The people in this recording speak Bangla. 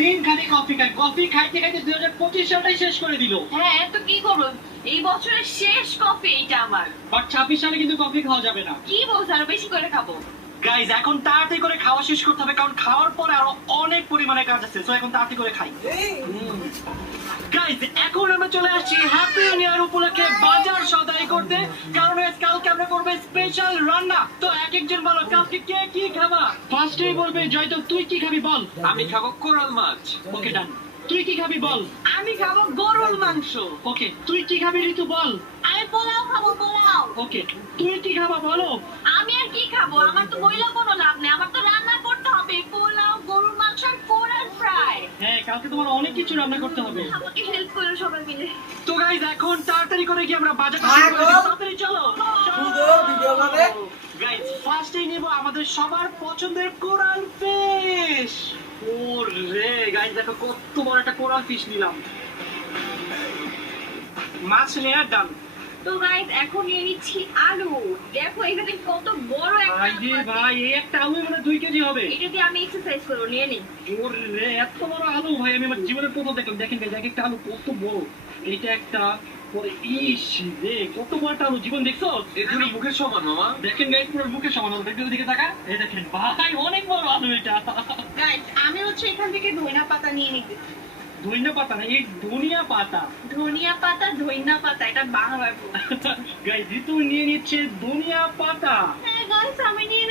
দিন খালি কফি খাই, কফি খাইতে খাইতে 2025 সালটাই শেষ করে দিল। হ্যাঁ তো কি করবো, এই বছরের শেষ কফি এটা আমার। বাট 26 সালে কিন্তু কফি খাওয়া যাবে না। কি বলছো, আরো বেশি করে খাবো। গাইজ এখন তাড়াতাড়ি করে খাওয়া শেষ করতে হবে, কারণ খাওয়ার পরে আরো অনেক পরিমাণে কাজ আছে। সো এখন তাড়াতাড়ি করে খাই। গাইজ এখন আমরা চলে আসছি হ্যাপি নিউ ইয়ার উপলক্ষে বাজার সদাই করতে, কারণ কালকে আমরা করবো স্পেশাল রান্না। তো এক একজন বলো কালকে কে কি খাবা। ফার্স্টেই বলবে জয়তো, তুই কি খাবি বল। আমি খাবো কোরাল মাছ। ওকে ডান। তুই কি খাবি বল। আমি খাবো গরুর মাংস। ওকে। তুই কি খাবি ঋতু বল। আমি পোলাও খাবো, পোলাও। ওকে। তুই কি খাবা বলো। আমি আর কি খাবো, আমার তো বইলা কোনো লাভ নেই, আমার তো রান্না করতে হবে পোলাও, গরুর মাংস আর কোরাল ফ্রাই। হ্যাঁ কালকে তোমার অনেক কিছু রান্না করতে হবে। আমাকে হেল্প করো সবাই মিলে। তো গাইজ এখন তাড়াতাড়ি করে কি আমরা বাজারটা শুরু করে দিই। তাড়াতাড়ি চলো। গাইজ ফার্স্টেই নেব আমাদের সবার পছন্দের কোরাল ফিশ। ওরে গাইজ দেখো কত বড় একটা কোরাল ফিশ নিলাম। মাছ নেওয়ার ডান। তো গাইস এখন নিয়ে নিচ্ছি আলু। দেখো এখানে কত বড় একটা ভাই রে ভাই, এই একটা আলু মানে 2 কেজি হবে। এটা দিয়ে আমি এক্সারসাইজ করব, নিয়ে নি। ওরে এত বড় আলু ভাই, আমি আমার জীবনে প্রথম দেখলাম। দেখেন গাইজ এক একটা আলু কত বড়। এইটা একটা পরে ইস রে কত বড় একটা আলু, জীবন দেখছো? এই দুটো মুখের সমান মামা। দেখেন গাইজ পুরো মুখের সমান আলু। দেখতে দিকে তাকা, এই দেখেন ভাই অনেক বড় আলু এটা। গাইস আমি হচ্ছে এখান থেকে ধনিয়া পাতা নিয়ে নিতে। ধনিয়া পাতা না, এই ধনিয়া পাতা। ধনিয়া পাতা, ধনিয়া পাতা এটা বাংলায় বলে। গাইজ ঋতু নিয়ে নিচ্ছে ধনিয়া পাতা। হ্যাঁ গাইস আমি নিয়ে